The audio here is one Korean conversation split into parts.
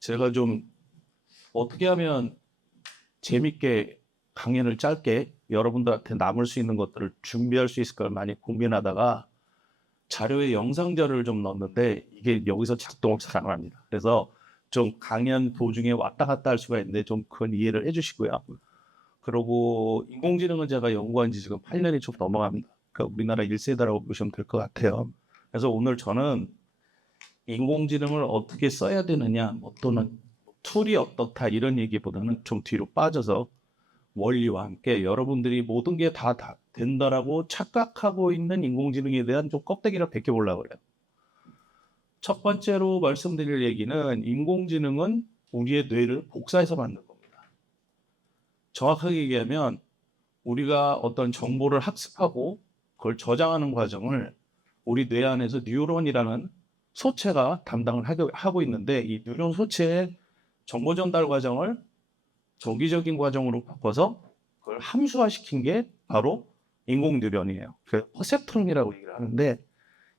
제가 좀 어떻게 하면 재밌게 강연을 짧게 여러분들한테 남을 수 있는 것들을 준비할 수 있을까를 많이 고민하다가 자료에 영상 자료를 좀 넣었는데 이게 여기서 작동을 잘 안 합니다. 그래서 좀 강연 도중에 왔다 갔다 할 수가 있는데 좀 그건 이해를 해주시고요. 그리고 인공지능은 제가 연구한 지 지금 8년이 좀 넘어갑니다. 그러니까 우리나라 1세대라고 보시면 될 것 같아요. 그래서 오늘 저는 인공지능을 어떻게 써야 되느냐, 뭐 또는 툴이 어떻다 이런 얘기보다는 좀 뒤로 빠져서 원리와 함께 여러분들이 모든 게 다 된다라고 착각하고 있는 인공지능에 대한 좀 껍데기를 벗겨보려고 그래요. 첫 번째로 말씀드릴 얘기는 인공지능은 우리의 뇌를 복사해서 만든 겁니다. 정확하게 얘기하면 우리가 어떤 정보를 학습하고 그걸 저장하는 과정을 우리 뇌 안에서 뉴런이라는 소체가 담당을 하고 있는데 이 뉴런 소체의 정보 전달 과정을 정기적인 과정으로 바꿔서 그걸 함수화시킨 게 바로 인공 뉴런이에요. 그래서 퍼셉트론이라고 얘기를 하는데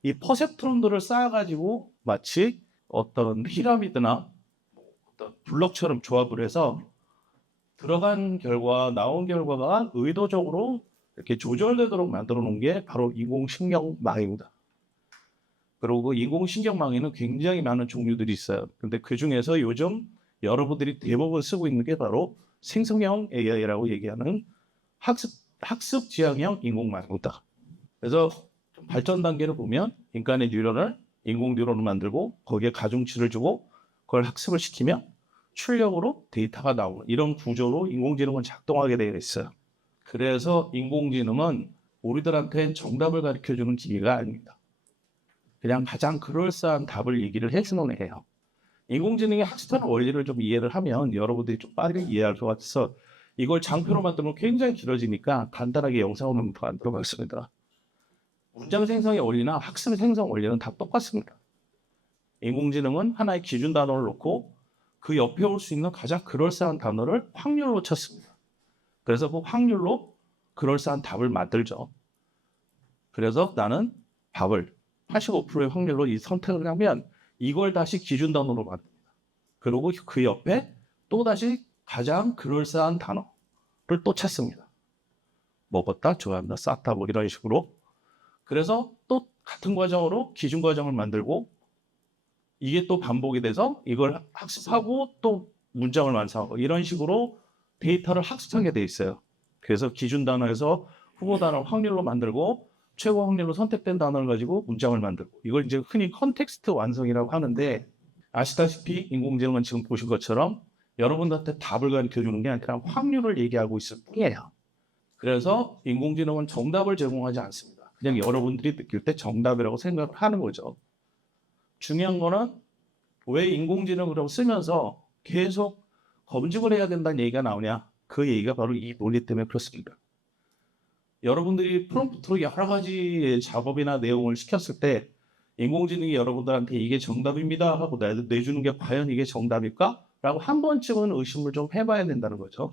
이 퍼셉트론들을 쌓아가지고 마치 어떤 피라미드나 어떤 블럭처럼 조합을 해서 들어간 결과, 나온 결과가 의도적으로 이렇게 조절되도록 만들어 놓은 게 바로 인공신경망입니다. 그리고 그 인공신경망에는 굉장히 많은 종류들이 있어요. 근데 그 중에서 요즘 여러분들이 대부분 쓰고 있는 게 바로 생성형 AI라고 얘기하는 학습 지향형 인공망입니다. 그래서 발전 단계를 보면 인간의 뉴런을 인공 뉴런을 만들고 거기에 가중치를 주고 그걸 학습을 시키면 출력으로 데이터가 나오는 이런 구조로 인공지능은 작동하게 되어 있어요. 그래서 인공지능은 우리들한테 정답을 가르쳐주는 기계가 아닙니다. 그냥 가장 그럴싸한 답을 얘기를 해주는 애예요. 인공지능의 학습하는 원리를 좀 이해를 하면 여러분들이 좀 빠르게 이해할 것 같아서 이걸 장표로 만들면 굉장히 길어지니까 간단하게 영상으로 만들어 봤습니다. 문장 생성의 원리나 학습 생성 원리는 다 똑같습니다. 인공지능은 하나의 기준 단어를 놓고 그 옆에 올 수 있는 가장 그럴싸한 단어를 확률로 쳤습니다. 그래서 그 확률로 그럴싸한 답을 만들죠. 그래서 나는 답을 85%의 확률로 이 선택을 하면 이걸 다시 기준 단어로 만듭니다. 그리고 그 옆에 또 다시 가장 그럴싸한 단어를 또 찾습니다. 먹었다, 좋아한다, 쌌다 뭐 이런 식으로. 그래서 또 같은 과정으로 기준 과정을 만들고 이게 또 반복이 돼서 이걸 학습하고 또 문장을 완성하고 이런 식으로 데이터를 학습하게 돼 있어요. 그래서 기준 단어에서 후보 단어 확률로 만들고 최고 확률로 선택된 단어를 가지고 문장을 만들고 이걸 이제 흔히 컨텍스트 완성이라고 하는데 아시다시피 인공지능은 지금 보신 것처럼 여러분들한테 답을 가르쳐 주는 게 아니라 확률을 얘기하고 있을 뿐이에요. 그래서 인공지능은 정답을 제공하지 않습니다. 그냥 여러분들이 느낄 때 정답이라고 생각을 하는 거죠. 중요한 거는 왜 인공지능을 쓰면서 계속 검증을 해야 된다는 얘기가 나오냐? 그 얘기가 바로 이 논리 때문에 그렇습니다. 여러분들이 프롬프트로 여러 가지 작업이나 내용을 시켰을 때 인공지능이 여러분들한테 이게 정답입니다 하고 내주는 게 과연 이게 정답일까? 라고 한 번쯤은 의심을 좀 해봐야 된다는 거죠.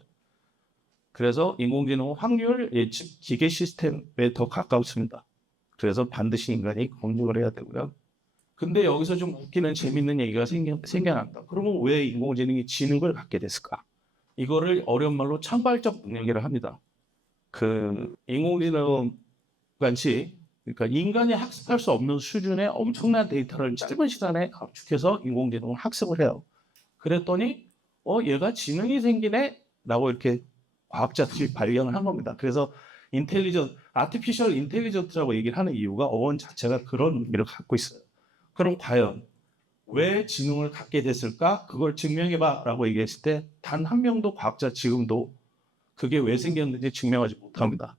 그래서 인공지능은 확률 예측 기계 시스템에 더 가깝습니다. 그래서 반드시 인간이 검증을 해야 되고요. 근데 여기서 좀 웃기는 재밌는 얘기가 생겨난다. 그러면 왜 인공지능이 지능을 갖게 됐을까? 이거를 어려운 말로 창발적 능력이라 합니다. 그 인공지능 같이 그러니까 인간이 학습할 수 없는 수준의 엄청난 데이터를 짧은 시간에 압축해서 인공지능을 학습을 해요. 그랬더니 얘가 지능이 생기네? 라고 이렇게 과학자들이 발견을 한 겁니다. 그래서 아티피셜 인텔리전트라고 얘기를 하는 이유가 어원 자체가 그런 의미를 갖고 있어요. 그럼 과연 왜 지능을 갖게 됐을까? 그걸 증명해봐 라고 얘기했을 때 단 한 명도 과학자 지금도 그게 왜 생겼는지 증명하지 못합니다.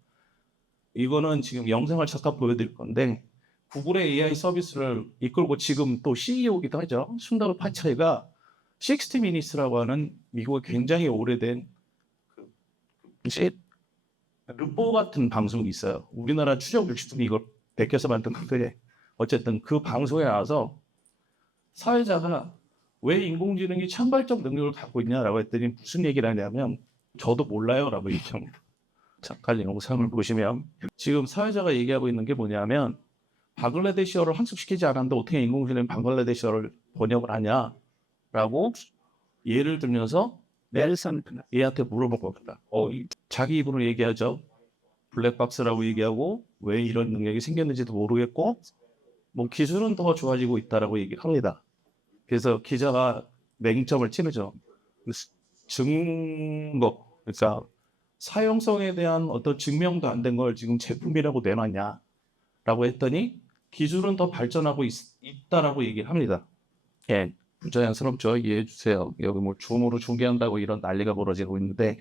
이거는 지금 영상을 잠깐 보여드릴 건데 구글의 AI 서비스를 이끌고 지금 또 CEO이기도 하죠. 순다르 파차이가 60 Minutes라고 하는 미국의 굉장히 오래된 르포 같은 방송이 있어요. 우리나라 추적 60분이 이걸 베껴서 만든 건데 어쨌든 그 방송에 나와서 사회자가 왜 인공지능이 창발적 능력을 갖고 있냐라고 했더니 무슨 얘기를 하냐면 저도 몰라요라고 얘기합니다. 잠깐 영상을 보시면 지금 사회자가 얘기하고 있는 게 뭐냐면 방글라데시어를 학습시키지 않았는데 어떻게 인공지능이 방글라데시어를 번역을 하냐라고 예를 들면서 얘한테 물어볼 겁니다. 자기 입으로 얘기하죠. 블랙박스라고 얘기하고 왜 이런 능력이 생겼는지도 모르겠고 뭐 기술은 더 좋아지고 있다라고 얘기합니다. 그래서 기자가 맹점을 치르죠. 증거, 그러니까 사용성에 대한 어떤 증명도 안 된 걸 지금 제품이라고 내놨냐라고 했더니 기술은 더 발전하고 있다라고 얘기를 합니다. 예, 부자연스럽죠. 이해해 주세요. 여기 뭐 줌으로 중계한다고 이런 난리가 벌어지고 있는데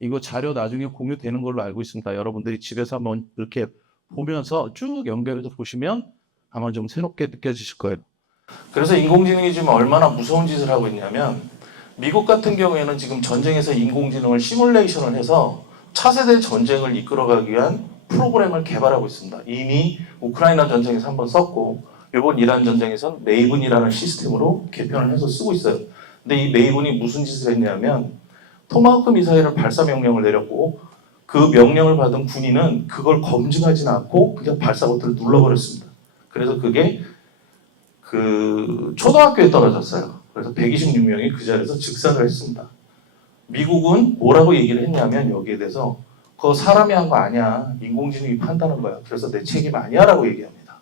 이거 자료 나중에 공유되는 걸로 알고 있습니다. 여러분들이 집에서 한번 이렇게 보면서 쭉 연결해서 보시면 아마 좀 새롭게 느껴지실 거예요. 그래서 인공지능이 지금 얼마나 무서운 짓을 하고 있냐면 미국 같은 경우에는 지금 전쟁에서 인공지능을 시뮬레이션을 해서 차세대 전쟁을 이끌어가기 위한 프로그램을 개발하고 있습니다. 이미 우크라이나 전쟁에서 한번 썼고 이번 이란 전쟁에서는 메이븐이라는 시스템으로 개편을 해서 쓰고 있어요. 근데 이 메이븐이 무슨 짓을 했냐면 토마호크 미사일을 발사 명령을 내렸고 그 명령을 받은 군인은 그걸 검증하지는 않고 그냥 발사 버튼을 눌러버렸습니다. 그래서 그게 그 초등학교에 떨어졌어요. 그래서 126명이 그 자리에서 즉사를 했습니다. 미국은 뭐라고 얘기를 했냐면 여기에 대해서 그거 사람이 한 거 아니야. 인공지능이 판단한 거야. 그래서 내 책임 아니야 라고 얘기합니다.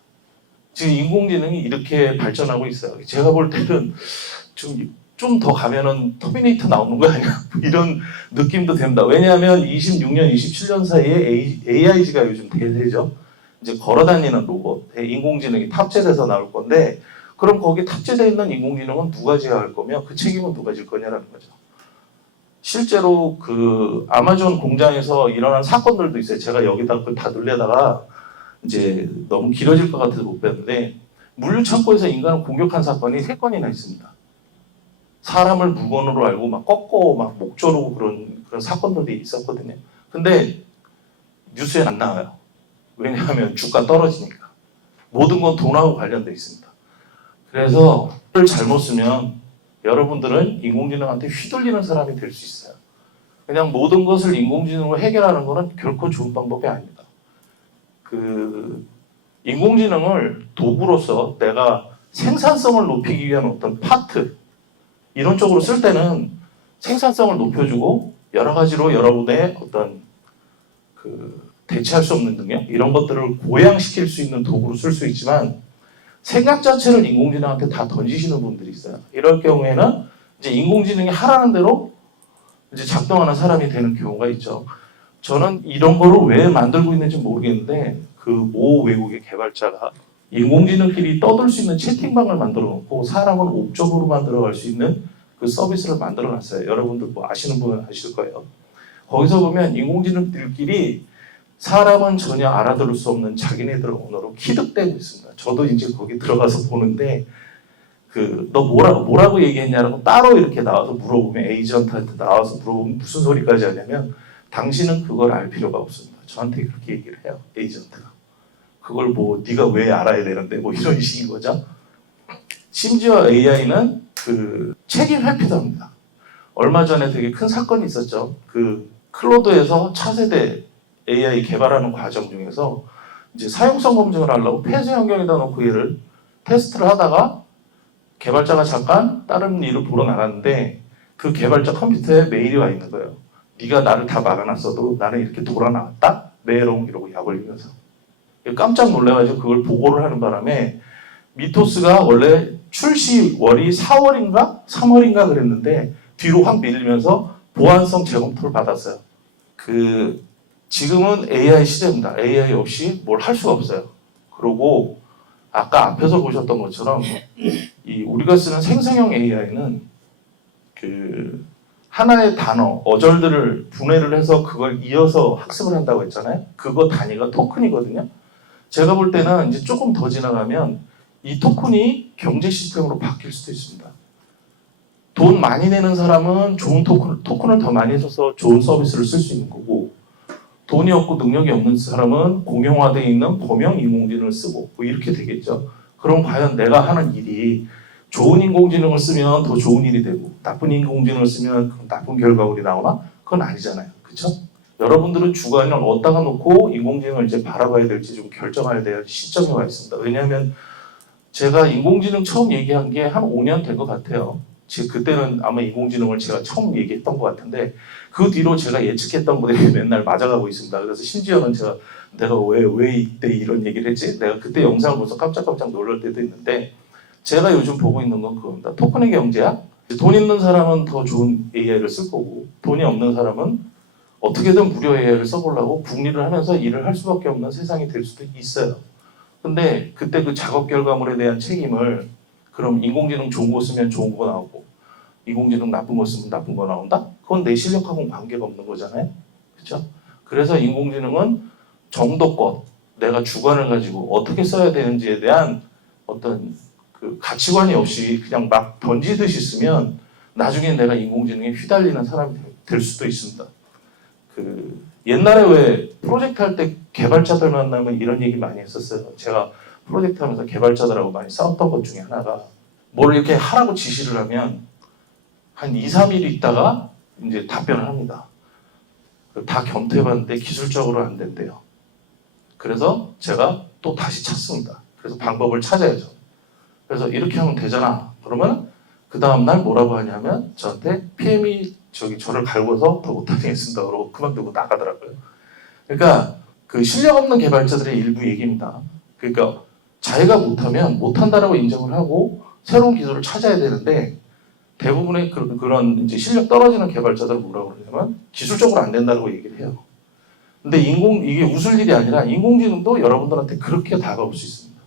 지금 인공지능이 이렇게 발전하고 있어요. 제가 볼 때는 좀 더 가면은 터미네이터 나오는 거 아니야? 이런 느낌도 듭니다. 왜냐하면 26년, 27년 사이에 AIG가 요즘 대세죠. 이제 걸어다니는 로봇, 인공지능이 탑재돼서 나올 건데 그럼 거기 탑재되어 있는 인공지능은 누가 제어할 거며 그 책임은 누가 질 거냐라는 거죠. 실제로 그 아마존 공장에서 일어난 사건들도 있어요. 제가 여기다 그걸 다 늘려다가 이제 너무 길어질 것 같아서 못 뺐는데 물류 창고에서 인간을 공격한 사건이 3건이나 있습니다. 사람을 물건으로 알고 막 꺾고 막 목 조르고 그런 사건들도 있었거든요. 근데 뉴스에 안 나와요. 왜냐하면 주가 떨어지니까. 모든 건 돈하고 관련돼 있습니다. 그래서 이걸 잘못 쓰면 여러분들은 인공지능한테 휘둘리는 사람이 될 수 있어요. 그냥 모든 것을 인공지능으로 해결하는 것은 결코 좋은 방법이 아닙니다. 그 인공지능을 도구로서 내가 생산성을 높이기 위한 어떤 파트 이런 쪽으로 쓸 때는 생산성을 높여주고 여러 가지로 여러분의 어떤 그 대체할 수 없는 능력 이런 것들을 고양시킬 수 있는 도구로 쓸 수 있지만 생각 자체를 인공지능한테 다 던지시는 분들이 있어요. 이럴 경우에는 이제 인공지능이 하라는 대로 이제 작동하는 사람이 되는 경우가 있죠. 저는 이런 거를 왜 만들고 있는지 모르겠는데 그 모 외국의 개발자가 인공지능끼리 떠들 수 있는 채팅방을 만들어 놓고 사람은 옵저버로 만들어 갈 수 있는 그 서비스를 만들어 놨어요. 여러분들 뭐 아시는 분은 아실 거예요. 거기서 보면 인공지능들끼리 사람은 전혀 알아들을 수 없는 자기네들 언어로 키득대고 있습니다. 저도 이제 거기 들어가서 보는데 너 뭐라고 얘기했냐라고 따로 이렇게 나와서 물어보면 에이전트한테 나와서 물어보면 무슨 소리까지 하냐면 당신은 그걸 알 필요가 없습니다. 저한테 그렇게 얘기를 해요. 에이전트가. 그걸 뭐 네가 왜 알아야 되는데 뭐 이런 식인 거죠. 심지어 AI는 그 책임 회피도 합니다. 얼마 전에 되게 큰 사건이 있었죠. 그 클로드에서 차세대 AI 개발하는 과정 중에서 이제 사용성 검증을 하려고 폐쇄 환경에다 놓고 얘를 테스트를 하다가 개발자가 잠깐 다른 일을 보러 나갔는데 그 개발자 컴퓨터에 메일이 와 있는 거예요. 네가 나를 다 막아놨어도 나는 이렇게 돌아 나왔다? 메롱 이러고 약 올리면서. 깜짝 놀라가지고 그걸 보고를 하는 바람에 미토스가 원래 출시월이 4월인가 3월인가 그랬는데 뒤로 확 밀리면서 보안성 재검토를 받았어요. 지금은 AI 시대입니다. AI 없이 뭘 할 수가 없어요. 그리고 아까 앞에서 보셨던 것처럼 우리가 쓰는 생성형 AI는 하나의 단어, 어절들을 분해를 해서 그걸 이어서 학습을 한다고 했잖아요. 그거 단위가 토큰이거든요. 제가 볼 때는 이제 조금 더 지나가면 이 토큰이 경제 시스템으로 바뀔 수도 있습니다. 돈 많이 내는 사람은 좋은 토큰을 더 많이 써서 좋은 서비스를 쓸 수 있는 거고 돈이 없고 능력이 없는 사람은 공용화되어 있는 범용 인공지능을 쓰고 뭐 이렇게 되겠죠. 그럼 과연 내가 하는 일이 좋은 인공지능을 쓰면 더 좋은 일이 되고 나쁜 인공지능을 쓰면 나쁜 결과물이 나오나? 그건 아니잖아요. 그렇죠? 여러분들은 주관을 어디다가 놓고 인공지능을 이제 바라봐야 될지 좀 결정해야 될 시점이 와 있습니다. 왜냐하면 제가 인공지능 처음 얘기한 게 한 5년 된 것 같아요. 그때는 아마 인공지능을 제가 처음 얘기했던 것 같은데 그 뒤로 제가 예측했던 모델이 맨날 맞아가고 있습니다. 그래서 심지어는 내가 왜 이때 이런 얘기를 했지? 내가 그때 영상을 보면서 깜짝깜짝 놀랄 때도 있는데 제가 요즘 보고 있는 건 그겁니다. 토큰의 경제야? 돈 있는 사람은 더 좋은 AI를 쓸 거고 돈이 없는 사람은 어떻게든 무료 AI를 써보려고 궁리를 하면서 일을 할 수밖에 없는 세상이 될 수도 있어요. 근데 그때 그 작업 결과물에 대한 책임을 그럼 인공지능 좋은 거 쓰면 좋은 거 나오고 인공지능 나쁜 거 쓰면 나쁜 거 나온다? 그건 내 실력하고는 관계가 없는 거잖아요. 그렇죠? 그래서 인공지능은 정도껏 내가 주관을 가지고 어떻게 써야 되는지에 대한 어떤 그 가치관이 없이 그냥 막 던지듯이 쓰면 나중에 내가 인공지능에 휘달리는 사람이 될 수도 있습니다. 그 옛날에 왜 프로젝트 할 때 개발자들 만나면 이런 얘기 많이 했었어요. 제가 프로젝트 하면서 개발자들하고 많이 싸웠던 것 중에 하나가 뭘 이렇게 하라고 지시를 하면 한 2, 3일 있다가 이제 답변을 합니다. 다 검토해봤는데 기술적으로 안 된대요. 그래서 제가 또 다시 찾습니다. 그래서 방법을 찾아야죠. 그래서 이렇게 하면 되잖아. 그러면 그 다음날 뭐라고 하냐면 저한테 PM이 저를 갈고서 더 못하겠습니다. 그러고 그만두고 나가더라고요. 그러니까 그 실력 없는 개발자들의 일부 얘기입니다. 그러니까 자기가 못하면 못한다라고 인정을 하고 새로운 기술을 찾아야 되는데 대부분의 그런 이제 실력 떨어지는 개발자들은 뭐라고 그러냐면 기술적으로 안 된다고 얘기를 해요. 근데 이게 웃을 일이 아니라 인공지능도 여러분들한테 그렇게 다가올 수 있습니다.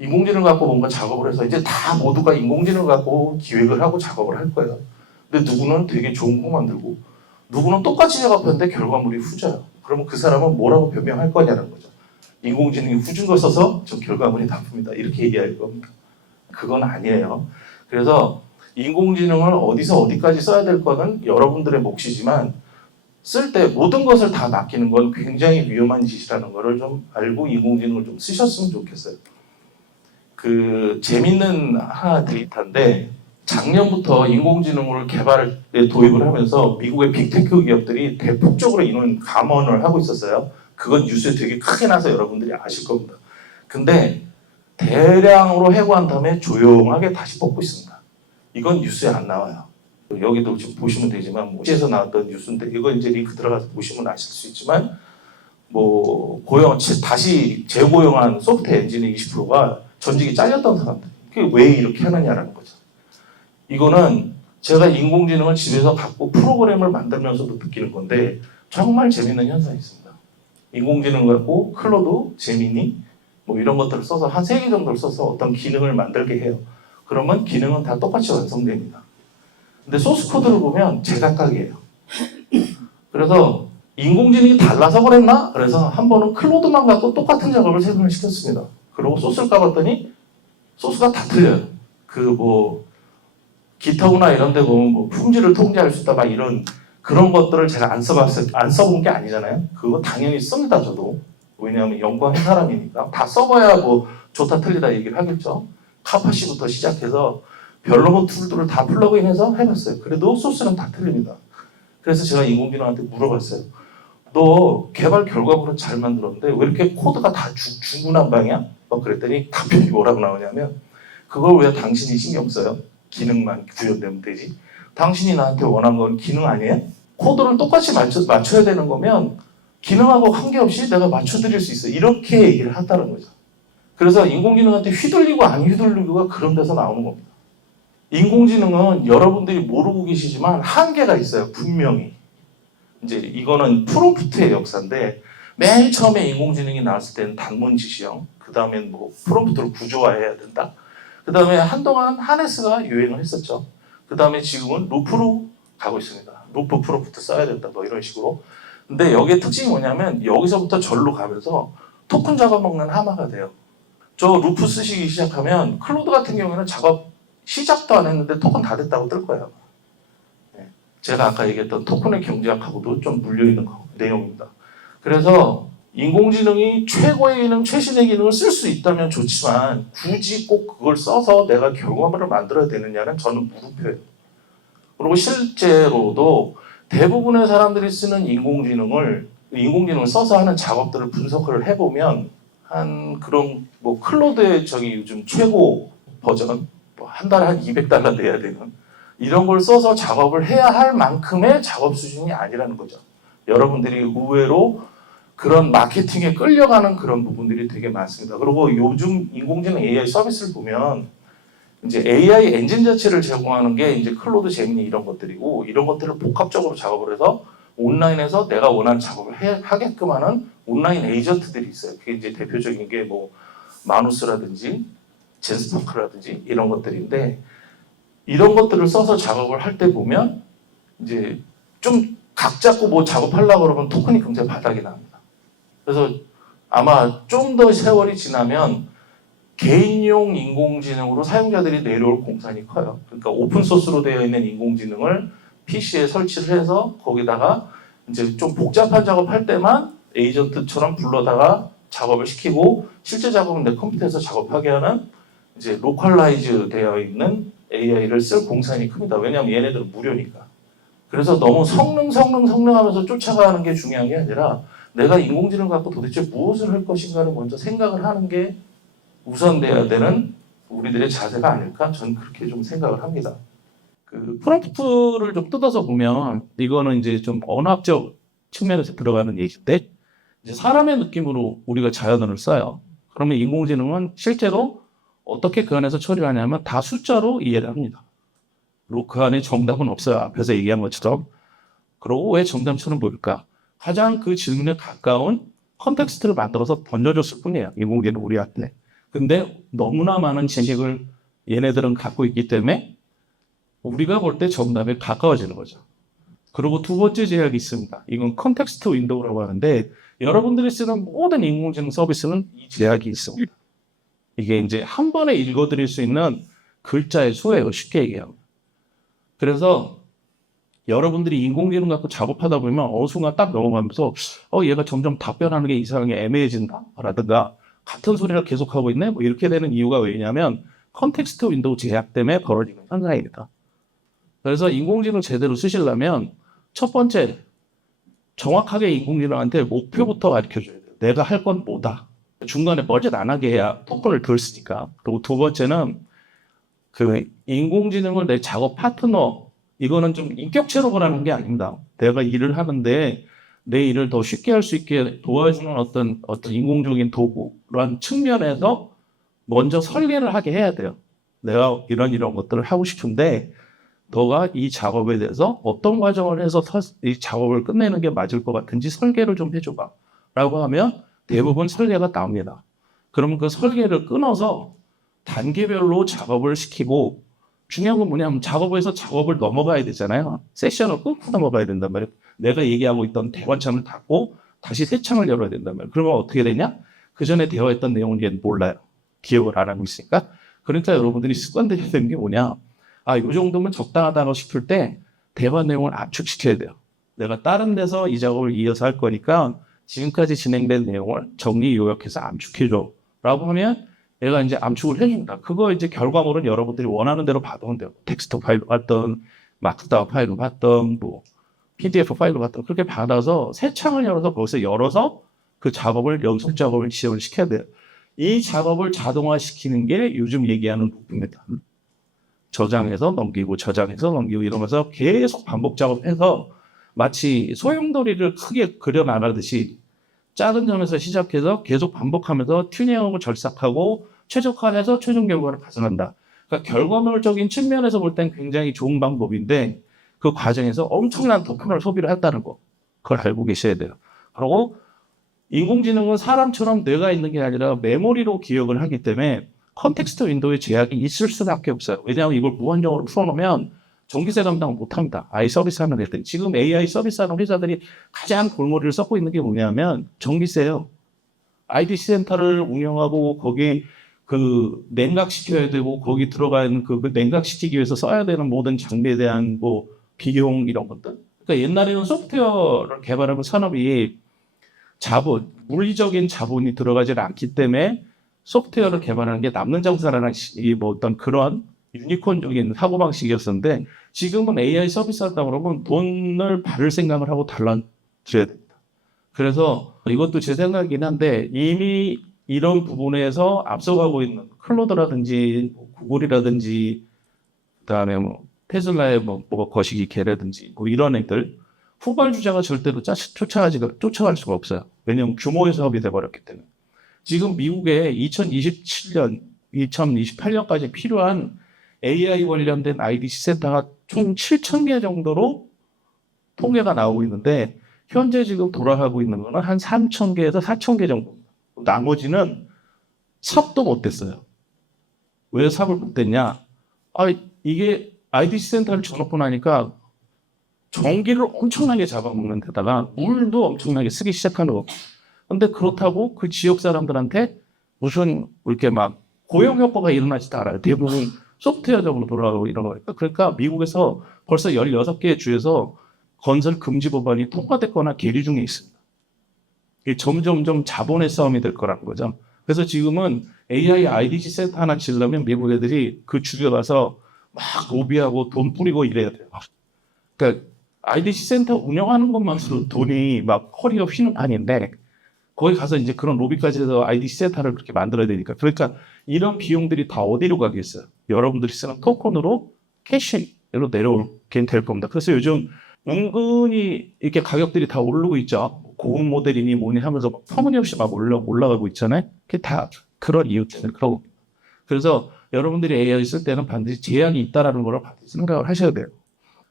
인공지능 갖고 뭔가 작업을 해서 이제 다 모두가 인공지능 갖고 기획을 하고 작업을 할 거예요. 근데 누구는 되게 좋은 거 만들고 누구는 똑같이 작업했는데 결과물이 후져요. 그러면 그 사람은 뭐라고 변명할 거냐는 거죠. 인공지능이 후진 걸 써서 저 결과물이 나쁩니다. 이렇게 얘기할 겁니다. 그건 아니에요. 그래서 인공지능을 어디서 어디까지 써야 될 거는 여러분들의 몫이지만 쓸 때 모든 것을 다 맡기는 건 굉장히 위험한 짓이라는 거를 좀 알고 인공지능을 좀 쓰셨으면 좋겠어요. 그 재밌는 하나 데이터인데 작년부터 인공지능을 도입을 하면서 미국의 빅테크 기업들이 대폭적으로 인원 감원을 하고 있었어요. 그건 뉴스에 되게 크게 나서 여러분들이 아실 겁니다. 근데 대량으로 해고한 다음에 조용하게 다시 뽑고 있습니다. 이건 뉴스에 안 나와요. 여기도 지금 보시면 되지만 뭐에서 나왔던 뉴스인데 이거 이제 링크 들어가서 보시면 아실 수 있지만 뭐 다시 재고용한 소프트웨어 엔지니어 20%가 전직이 잘렸던 사람들. 그게 왜 이렇게 하느냐라는 거죠. 이거는 제가 인공지능을 집에서 갖고 프로그램을 만들면서도 느끼는 건데 정말 재밌는 현상이 있습니다. 인공지능 갖고 클로드, 제미니 뭐 이런 것들을 써서 한 3개 정도를 써서 어떤 기능을 만들게 해요. 그러면 기능은 다 똑같이 완성됩니다. 근데 소스 코드를 보면 제각각이에요. 그래서 인공지능이 달라서 그랬나? 그래서 한 번은 클로드만 갖고 똑같은 작업을 3번을 시켰습니다. 그리고 소스를 까봤더니 소스가 다 틀려요. 기타구나 이런 데 보면 뭐 품질을 통제할 수 있다 막 이런 그런 것들을 제가 안 써본 게 아니잖아요. 그거 당연히 씁니다, 저도. 왜냐하면 연구하는 사람이니까. 다 써봐야 뭐 좋다 틀리다 얘기를 하겠죠. 카파시부터 시작해서 별로 툴들을 다 플러그인해서 해봤어요. 그래도 소스는 다 틀립니다. 그래서 제가 인공지능한테 물어봤어요. 너 개발 결과물은 잘 만들었는데 왜 이렇게 코드가 다 중구난방이야? 막 그랬더니 답변이 뭐라고 나오냐면 그걸 왜 당신이 신경 써요? 기능만 구현되면 되지. 당신이 나한테 원한 건 기능 아니에요? 코드를 똑같이 맞춰야 되는 거면 기능하고 관계없이 내가 맞춰드릴 수 있어. 이렇게 얘기를 한다는 거죠. 그래서 인공지능한테 휘둘리고 안 휘둘리고가 그런 데서 나오는 겁니다. 인공지능은 여러분들이 모르고 계시지만 한계가 있어요. 분명히. 이제 이거는 프롬프트의 역사인데 맨 처음에 인공지능이 나왔을 때는 단문지시형, 그 다음엔 뭐 프롬프트를 구조화해야 된다. 그 다음에 한동안 하네스가 유행을 했었죠. 그 다음에 지금은 루프로 가고 있습니다. 루프 프롬프트 써야 된다 뭐 이런 식으로. 근데 여기의 특징이 뭐냐면 여기서부터 절로 가면서 토큰 잡아먹는 하마가 돼요. 저 루프 쓰시기 시작하면 클로드 같은 경우에는 작업 시작도 안 했는데 토큰 다 됐다고 뜰 거예요. 제가 아까 얘기했던 토큰의 경제학하고도 좀 물려있는 내용입니다. 그래서 인공지능이 최고의 기능, 최신의 기능을 쓸 수 있다면 좋지만 굳이 꼭 그걸 써서 내가 결과물을 만들어야 되느냐는 저는 무릎표예요. 그리고 실제로도 대부분의 사람들이 쓰는 인공지능을 써서 하는 작업들을 분석을 해보면 한 그런 뭐 클로드의 요즘 최고 버전 한 달에 한 200달러 내야 되는 이런 걸 써서 작업을 해야 할 만큼의 작업 수준이 아니라는 거죠. 여러분들이 의외로 그런 마케팅에 끌려가는 그런 부분들이 되게 많습니다. 그리고 요즘 인공지능 AI 서비스를 보면 이제 AI 엔진 자체를 제공하는 게 이제 클로드 제미니 이런 것들이고, 이런 것들을 복합적으로 작업을 해서 온라인에서 내가 원하는 작업을 하게끔 하는 온라인 에이전트들이 있어요. 그게 이제 대표적인 게 뭐 마누스라든지 젠스파크라든지 이런 것들인데, 이런 것들을 써서 작업을 할 때 보면 이제 좀 각 잡고 뭐 작업하려고 그러면 토큰이 굉장히 바닥이 납니다. 그래서 아마 좀 더 세월이 지나면 개인용 인공지능으로 사용자들이 내려올 공산이 커요. 그러니까 오픈소스로 되어 있는 인공지능을 PC에 설치를 해서 거기다가 이제 좀 복잡한 작업할 때만 에이전트처럼 불러다가 작업을 시키고, 실제 작업은 내 컴퓨터에서 작업하게 하는 이제 로컬라이즈 되어 있는 AI를 쓸 공산이 큽니다. 왜냐하면 얘네들은 무료니까. 그래서 너무 성능하면서 쫓아가는 게 중요한 게 아니라, 내가 인공지능 갖고 도대체 무엇을 할 것인가를 먼저 생각을 하는 게 우선돼야 되는 우리들의 자세가 아닐까? 저는 그렇게 좀 생각을 합니다. 그 프롬프트를 좀 뜯어서 보면 이거는 이제 좀 언어학적 측면에서 들어가는 얘기인데, 이제 사람의 느낌으로 우리가 자연어를 써요. 그러면 인공지능은 실제로 어떻게 그 안에서 처리하냐면 다 숫자로 이해를 합니다. 그 안에 정답은 없어요. 앞에서 얘기한 것처럼. 그러고 왜 정답처럼 보일까? 가장 그 질문에 가까운 컨텍스트를 만들어서 던져줬을 뿐이에요. 인공지능 우리한테. 근데 너무나 많은 지식을 얘네들은 갖고 있기 때문에 우리가 볼 때 정답에 가까워지는 거죠. 그리고 두 번째 제약이 있습니다. 이건 컨텍스트 윈도우라고 하는데, 여러분들이 쓰는 모든 인공지능 서비스는 이 제약이 있습니다. 이게 이제 한 번에 읽어드릴 수 있는 글자의 수예요. 쉽게 얘기하면. 그래서 여러분들이 인공지능 갖고 작업하다 보면 어느 순간 딱 넘어가면서 얘가 점점 답변하는 게 이상하게 애매해진다 라든가 같은 소리를 계속하고 있네 뭐 이렇게 되는 이유가 왜냐면 컨텍스트 윈도우 제약 때문에 벌어지는 현상입니다. 그래서 인공지능 제대로 쓰시려면 첫 번째, 정확하게 인공지능한테 목표부터 가르쳐줘야 돼요. 내가 할 건 뭐다. 중간에 뻘짓 안 하게 해야 토큰을 덜 쓰니까. 그리고 두 번째는 그 인공지능을 내 작업 파트너, 이거는 좀 인격체로 보라는 게 아닙니다. 내가 일을 하는데 내 일을 더 쉽게 할 수 있게 도와주는 어떤 인공적인 도구라는 측면에서 먼저 설계를 하게 해야 돼요. 내가 이런 것들을 하고 싶은데 너가 이 작업에 대해서 어떤 과정을 해서 이 작업을 끝내는 게 맞을 것 같은지 설계를 좀 해줘봐 라고 하면 대부분 설계가 나옵니다. 그러면 그 설계를 끊어서 단계별로 작업을 시키고, 중요한 건 뭐냐면 작업에서 작업을 넘어가야 되잖아요. 세션을 끊고 넘어가야 된단 말이에요. 내가 얘기하고 있던 대화창을 닫고 다시 새 창을 열어야 된단 말이에요. 그러면 어떻게 되냐? 그 전에 대화했던 내용은 얘는 몰라요. 기억을 안 하고 있으니까. 그러니까 여러분들이 습관되셔야 되는 게 뭐냐? 이 정도면 적당하다고 싶을 때 대화 내용을 압축시켜야 돼요. 내가 다른 데서 이 작업을 이어서 할 거니까 지금까지 진행된 내용을 정리 요약해서 압축해줘 라고 하면 얘가 이제 압축을 해줍니다. 그거 이제 결과물은 여러분들이 원하는 대로 받으면 돼요. 텍스트 파일로 받던, 마크다운 파일로 받던, 뭐 PDF 파일로 받던, 그렇게 받아서 새 창을 열어서 거기서 그 작업을 연속 작업을 시작을 시켜야 돼요. 이 작업을 자동화시키는 게 요즘 얘기하는 부분입니다. 저장해서 넘기고 저장해서 넘기고 이러면서 계속 반복 작업해서 마치 소용돌이를 크게 그려나가듯이 작은 점에서 시작해서 계속 반복하면서 튜닝하고 절삭하고 최적화해서 최종 결과를 가져간다. 그러니까 결과물적인 측면에서 볼 땐 굉장히 좋은 방법인데 그 과정에서 엄청난 토큰을 소비를 했다는 거, 그걸 알고 계셔야 돼요. 그리고 인공지능은 사람처럼 뇌가 있는 게 아니라 메모리로 기억을 하기 때문에 컨텍스트 윈도우의 제약이 있을 수밖에 없어요. 왜냐하면 이걸 무한정으로 풀어놓으면 전기세 감당 못합니다. AI 서비스 하는 애들. 지금 AI 서비스 하는 회사들이 가장 골머리를 썩고 있는 게 뭐냐면 전기세예요. IDC 센터를 운영하고 거기에 그 냉각시켜야 되고 거기 들어가는 그 냉각시키기 위해서 써야 되는 모든 장비에 대한 뭐 비용 이런 것들. 그러니까 옛날에는 소프트웨어를 개발하는 산업이 물리적인 자본이 들어가지 않기 때문에 소프트웨어를 개발하는 게 남는 장사라는 뭐 어떤 그런 유니콘적인 사고방식이었었는데, 지금은 AI 서비스 한다 그러면 돈을 받을 생각을 하고 달라져야 됩니다. 그래서 이것도 제 생각이긴 한데 이미 이런 부분에서 앞서가고 있는 클로드라든지 구글이라든지 그다음에 뭐 테슬라의 뭐 거시기 개라든지 뭐 이런 애들 후발주자가 절대로 쫓아갈 수가 없어요. 왜냐하면 규모의 사업이 돼버렸기 때문에. 지금 미국에 2027년, 2028년까지 필요한 AI 관련된 IDC 센터가 총 7,000개 정도로 통계가 나오고 있는데 현재 지금 돌아가고 있는 거는 한 3,000개에서 4,000개 정도. 나머지는 삽도 못 됐어요. 왜 삽을 못 됐냐? 이게 IDC 센터를 쳐놓고 나니까 전기를 엄청나게 잡아먹는 데다가 물도 엄청나게 쓰기 시작하는 거. 근데 그렇다고 그 지역 사람들한테 무슨 이렇게 막 고용 효과가 일어나지도 않아요. 대부분 소프트웨어적으로 돌아가고 이런 거니까. 그러니까 미국에서 벌써 16개의 주에서 건설 금지 법안이 통과됐거나 계류 중에 있습니다. 이게 점점점 자본의 싸움이 될 거라는 거죠. 그래서 지금은 AI IDC 센터 하나 지으려면 미국 애들이 그 주에 가서 막 로비하고 돈 뿌리고 이래야 돼요. 그러니까 IDC 센터 운영하는 것만으로 돈이 막 허리가 휘는 판인데 거기 가서 이제 그런 로비까지 해서 IDC 센터를 그렇게 만들어야 되니까. 그러니까 이런 비용들이 다 어디로 가겠어요? 여러분들이 쓰는 토큰으로 캐시로 내려오게 될 겁니다. 그래서 요즘 은근히 이렇게 가격들이 다 오르고 있죠. 고급 모델이니 뭐니 하면서 터무니없이 막 올라가고 있잖아요. 그게 다 그런 이유 때문에 그러고. 그래서 여러분들이 AI 쓸 때는 반드시 제한이 있다라는 걸 반드시 생각을 하셔야 돼요.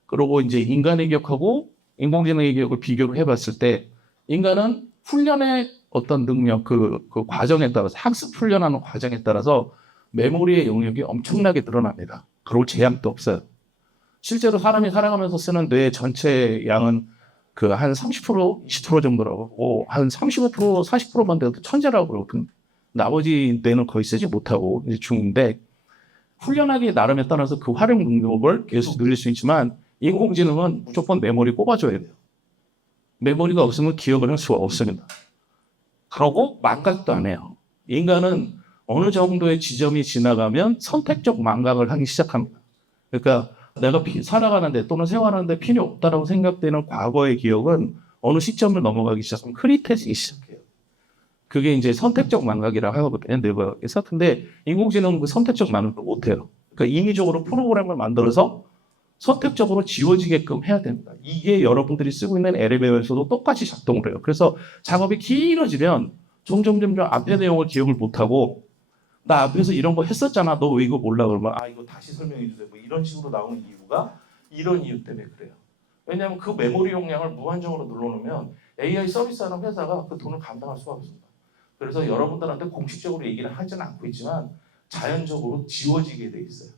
그리고 이제 인간의 기억하고 인공지능의 기억을 비교를 해봤을 때 인간은 훈련의 어떤 능력, 그 과정에 따라서 학습 훈련하는 과정에 따라서 메모리의 영역이 엄청나게 늘어납니다. 그럴 제한도 없어요. 실제로 사람이 살아가면서 쓰는 뇌 전체 양은 그 한 30%, 20% 정도라고, 한 35%, 40%만 돼도 천재라고 그러거든요. 나머지 뇌는 거의 쓰지 못하고 이제 중인데 훈련하기 나름에 따라서 그 활용 능력을 계속 늘릴 수 있지만 인공지능은 무조건 메모리 꼽아줘야 돼요. 메모리가 없으면 기억을 할 수가 없습니다. 그러고 망각도 안 해요. 인간은 어느 정도의 지점이 지나가면 선택적 망각을 하기 시작합니다. 그러니까 내가 살아가는데 또는 생활하는데 필요 없다라고 생각되는 과거의 기억은 어느 시점을 넘어가기 시작하면 흐릿해지기 시작해요. 그게 이제 선택적 망각이라고 하거든요. 뇌과학에서. 근데 인공지능은 그 선택적 망각을 못해요. 그러니까 인위적으로 프로그램을 만들어서 선택적으로 지워지게끔 해야 됩니다. 이게 여러분들이 쓰고 있는 LLM에서도 똑같이 작동을 해요. 그래서 작업이 길어지면 점점 앞에 내용을 기억을 못하고 나 앞에서 이런 거 했었잖아. 너 왜 이거 몰라? 그러면 이거 다시 설명해 주세요. 뭐 이런 식으로 나오는 이유가 이런 이유 때문에 그래요. 왜냐하면 그 메모리 용량을 무한정으로 눌러놓으면 AI 서비스하는 회사가 그 돈을 감당할 수가 없습니다. 그래서 여러분들한테 공식적으로 얘기를 하지는 않고 있지만 자연적으로 지워지게 돼 있어요.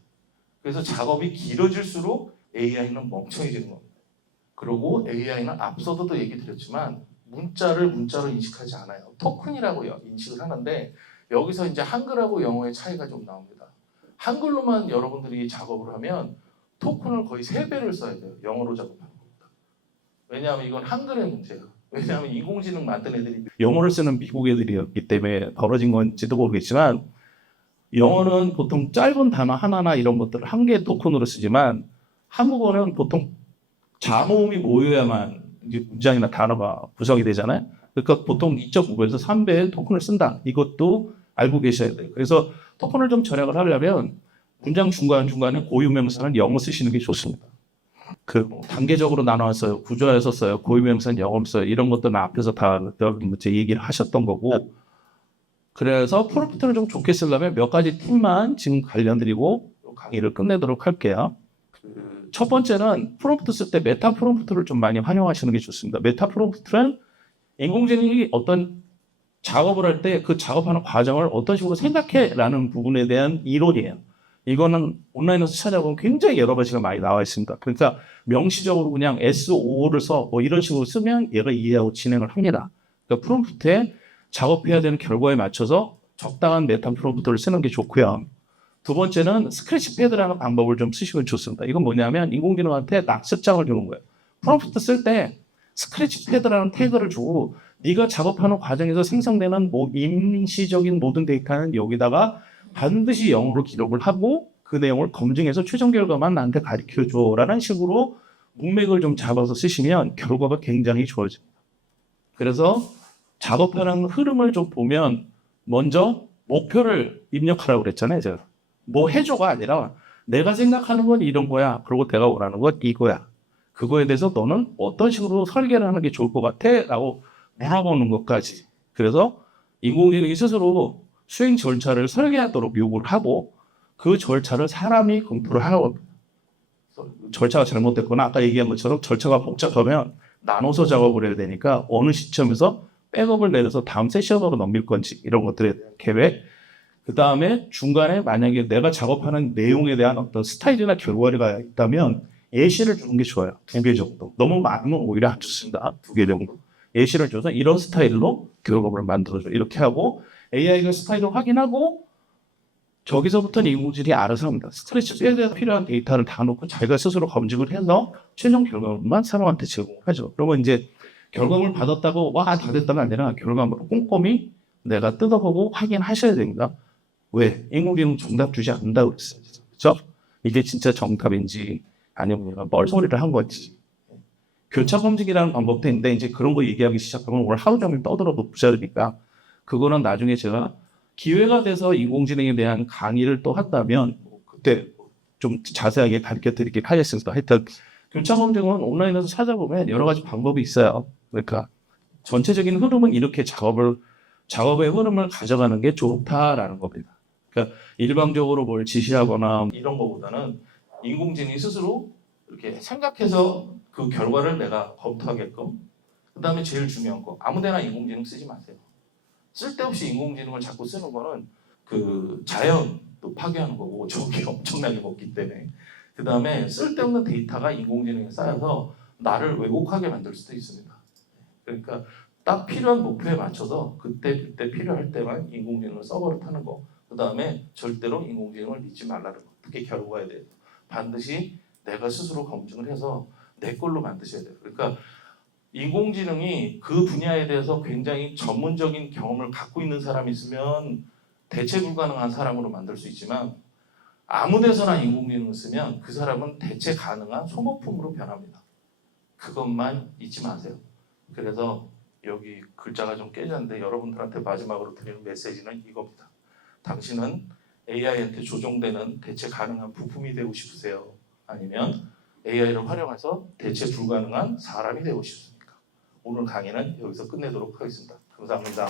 그래서 작업이 길어질수록 AI는 멍청해지는 겁니다. 그리고 AI는 앞서도 얘기 드렸지만 문자로 인식하지 않아요. 토큰이라고 인식을 하는데 여기서 이제 한글하고 영어의 차이가 좀 나옵니다. 한글로만 여러분들이 작업을 하면 토큰을 거의 3배를 써야 돼요. 영어로 작업하는 겁니다. 왜냐하면 이건 한글의 문제예요. 왜냐하면 인공지능 만든 애들이 영어를 쓰는 미국 애들이었기 때문에 벌어진 건지도 모르겠지만 영어는 보통 짧은 단어 하나나 이런 것들을 한 개의 토큰으로 쓰지만 한국어는 보통 자모음이 모여야만 이제 문장이나 단어가 구성이 되잖아요. 그러니까 보통 2.5배에서 3배의 토큰을 쓴다. 이것도 알고 계셔야 돼요. 그래서 토큰을 좀 절약을 하려면 문장 중간중간에 고유명사는 영어 쓰시는 게 좋습니다. 단계적으로 나눠서 구조화해서 써요. 고유명사는 영어 써요. 이런 것들은 앞에서 다 제 얘기를 하셨던 거고. 그래서 프롬프트를 좀 좋게 쓰려면 몇 가지 팁만 지금 관련드리고 강의를 끝내도록 할게요. 첫 번째는 프롬프트 쓸 때 메타 프롬프트를 좀 많이 활용하시는 게 좋습니다. 메타 프롬프트는 인공지능이 어떤 작업을 할 때 그 작업하는 과정을 어떤 식으로 생각해라는 부분에 대한 이론이에요. 이거는 온라인에서 찾아보면 굉장히 여러 가지가 많이 나와 있습니다. 그러니까 명시적으로 그냥 SO를 써 뭐 이런 식으로 쓰면 얘가 이해하고 진행을 합니다. 그러니까 프롬프트에 작업해야 되는 결과에 맞춰서 적당한 메타 프롬프트를 쓰는 게 좋고요. 두 번째는 스크래치 패드라는 방법을 좀 쓰시면 좋습니다. 이건 뭐냐면 인공지능한테 낙습장을 주는 거예요. 프롬프트 쓸 때 스크래치 패드라는 태그를 주고 네가 작업하는 과정에서 생성되는 임시적인 모든 데이터는 여기다가 반드시 영어로 기록을 하고 그 내용을 검증해서 최종 결과만 나한테 가르쳐줘라는 식으로 문맥을 좀 잡아서 쓰시면 결과가 굉장히 좋아집니다. 그래서 작업하는 흐름을 좀 보면 먼저 목표를 입력하라고 그랬잖아요. 제가 뭐 해줘가 아니라 내가 생각하는 건 이런 거야. 그리고 내가 원하는 건 이거야. 그거에 대해서 너는 어떤 식으로 설계를 하는 게 좋을 것 같아? 라고 물어보는 것까지. 그래서 인공지능이 스스로 수행 절차를 설계하도록 요구를 하고 그 절차를 사람이 검토를 하고 절차가 잘못됐거나 아까 얘기한 것처럼 절차가 복잡하면 나눠서 작업을 해야 되니까 어느 시점에서 백업을 내려서 다음 세션으로 넘길 건지 이런 것들에 대한 계획 그 다음에 중간에 만약에 내가 작업하는 내용에 대한 어떤 스타일이나 결과가 있다면 예시를 주는 게 좋아요. 2개 정도. 너무 많으면 오히려 안 좋습니다. 2개 정도. 예시를 줘서 이런 스타일로 결과물을 만들어줘. 이렇게 하고 AI가 스타일을 확인하고 저기서부터는 인공지능이 알아서 합니다. 스트레스에 대해서 필요한 데이터를 다 놓고 자기가 스스로 검증을 해서 최종 결과물만 사람한테 제공하죠. 그러면 이제 결과물 받았다고 와 다 됐다가 아니라 결과물을 꼼꼼히 내가 뜯어보고 확인하셔야 됩니다. 왜? 인공지능 정답 주지 않는다고 그랬어요. 그렇죠? 이게 진짜 정답인지 아니면 내가 뻘소리를 한 건지. 교차 검증이라는 방법도 있는데 이제 그런 거 얘기하기 시작하면 오늘 하루 종일 떠들어도 부자르니까 그거는 나중에 제가 기회가 돼서 인공지능에 대한 강의를 또 한다면 그때 좀 자세하게 가르쳐 드리긴 하겠습니다. 하여튼 교차 검증은 온라인에서 찾아보면 여러 가지 방법이 있어요. 그러니까 전체적인 흐름은 이렇게 작업의 흐름을 가져가는 게 좋다라는 겁니다. 그러니까 일방적으로 뭘 지시하거나 이런 거보다는 인공지능이 스스로 이렇게 생각해서 그 결과를 내가 검토하게끔. 그 다음에 제일 중요한 거 아무데나 인공지능 쓰지 마세요. 쓸데없이 인공지능을 자꾸 쓰는 거는 그 자연도 파괴하는 거고 적이 엄청나게 먹기 때문에. 그 다음에 쓸데없는 데이터가 인공지능에 쌓여서 나를 왜곡하게 만들 수도 있습니다. 그러니까 딱 필요한 목표에 맞춰서 그때 필요할 때만 인공지능을 써버릇하는 거. 그 다음에 절대로 인공지능을 믿지 말라는 거. 특히 결과에 대해서 반드시 내가 스스로 검증을 해서 내 걸로 만드셔야 돼요. 그러니까 인공지능이 그 분야에 대해서 굉장히 전문적인 경험을 갖고 있는 사람이 있으면 대체 불가능한 사람으로 만들 수 있지만 아무 데서나 인공지능을 쓰면 그 사람은 대체 가능한 소모품으로 변합니다. 그것만 잊지 마세요. 그래서 여기 글자가 좀 깨졌는데 여러분들한테 마지막으로 드리는 메시지는 이겁니다. 당신은 AI한테 조종되는 대체 가능한 부품이 되고 싶으세요? 아니면 AI를 활용해서 대체 불가능한 사람이 되고 싶습니까? 오늘 강의는 여기서 끝내도록 하겠습니다. 감사합니다.